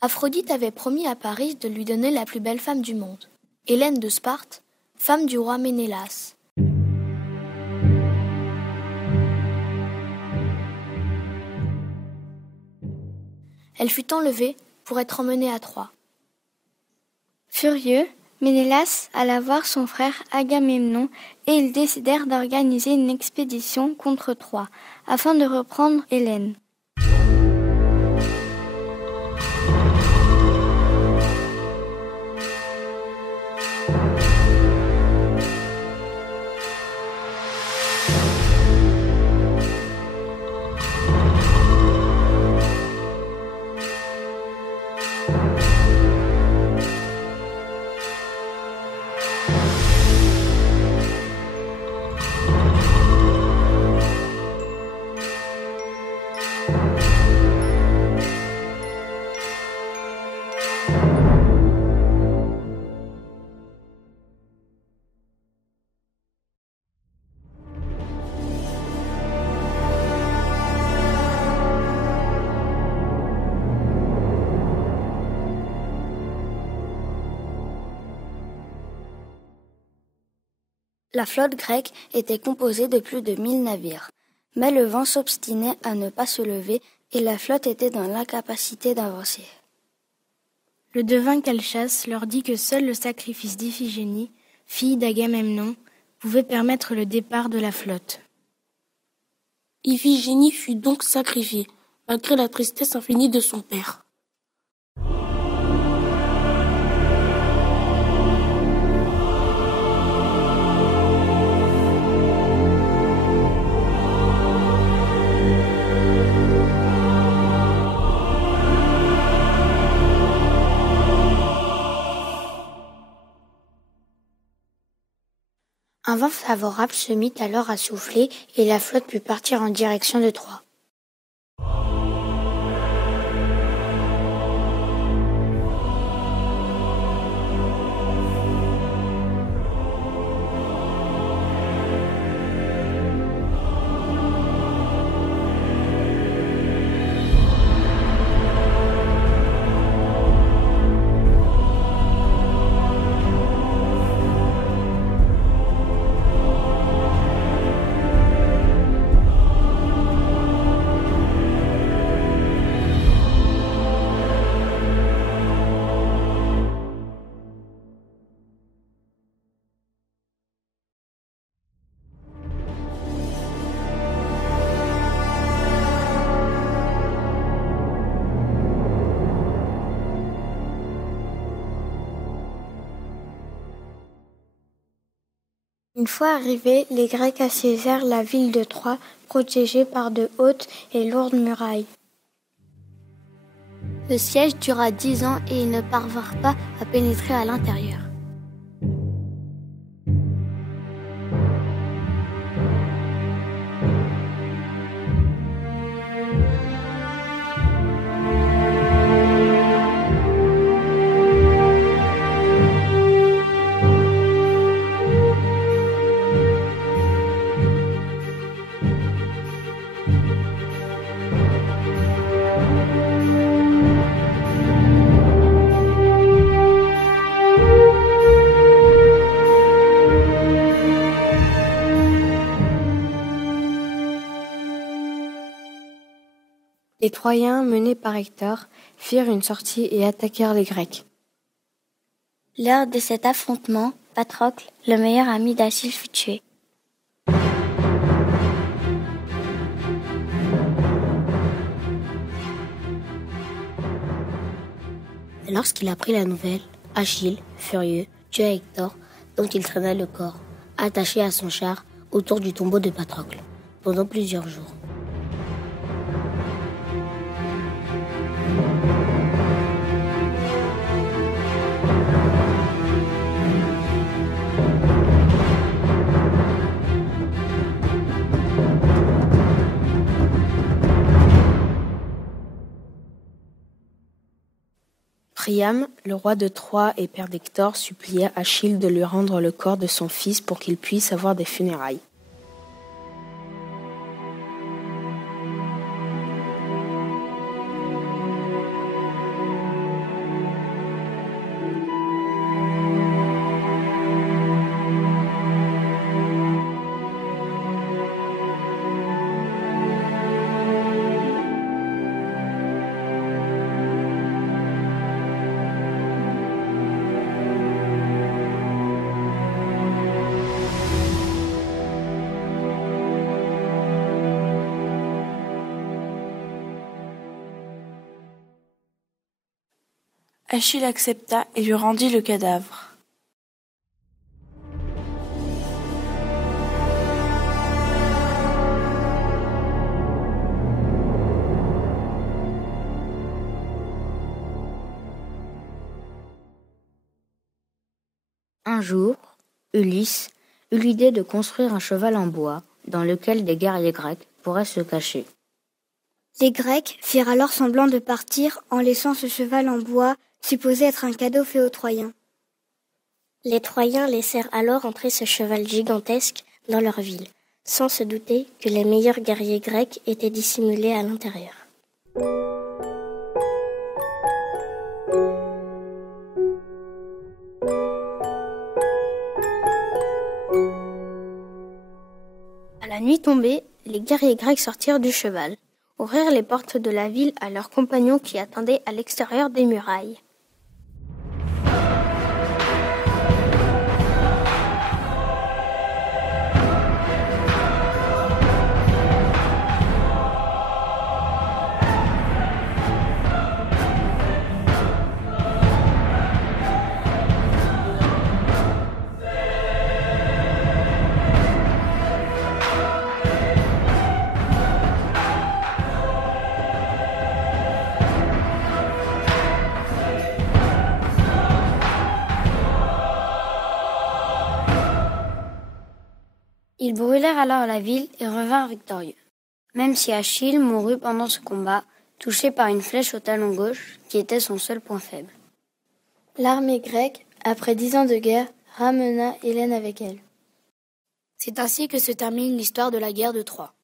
Aphrodite avait promis à Paris de lui donner la plus belle femme du monde, Hélène de Sparte, femme du roi Ménélas. Elle fut enlevée pour être emmenée à Troie. Furieux, Ménélas alla voir son frère Agamemnon et ils décidèrent d'organiser une expédition contre Troie afin de reprendre Hélène. La flotte grecque était composée de plus de 1000 navires, mais le vent s'obstinait à ne pas se lever et la flotte était dans l'incapacité d'avancer. Le devin Calchas leur dit que seul le sacrifice d'Iphigénie, fille d'Agamemnon, pouvait permettre le départ de la flotte. Iphigénie fut donc sacrifiée, malgré la tristesse infinie de son père. Un vent favorable se mit alors à souffler et la flotte put partir en direction de Troie. Une fois arrivés, les Grecs assiégèrent la ville de Troie, protégée par de hautes et lourdes murailles. Le siège dura 10 ans et ils ne parvinrent pas à pénétrer à l'intérieur. Les Troyens, menés par Hector, firent une sortie et attaquèrent les Grecs. Lors de cet affrontement, Patrocle, le meilleur ami d'Achille, fut tué. Lorsqu'il apprit la nouvelle, Achille, furieux, tua Hector, dont il traîna le corps, attaché à son char autour du tombeau de Patrocle, pendant plusieurs jours. Priam, le roi de Troie et père d'Hector, supplia Achille de lui rendre le corps de son fils pour qu'il puisse avoir des funérailles. Achille accepta et lui rendit le cadavre. Un jour, Ulysse eut l'idée de construire un cheval en bois dans lequel des guerriers grecs pourraient se cacher. Les Grecs firent alors semblant de partir en laissant ce cheval en bois, supposé être un cadeau fait aux Troyens. Les Troyens laissèrent alors entrer ce cheval gigantesque dans leur ville, sans se douter que les meilleurs guerriers grecs étaient dissimulés à l'intérieur. À la nuit tombée, les guerriers grecs sortirent du cheval, ouvrirent les portes de la ville à leurs compagnons qui attendaient à l'extérieur des murailles. Ils brûlèrent alors la ville et revinrent victorieux, même si Achille mourut pendant ce combat, touché par une flèche au talon gauche, qui était son seul point faible. L'armée grecque, après 10 ans de guerre, ramena Hélène avec elle. C'est ainsi que se termine l'histoire de la guerre de Troie.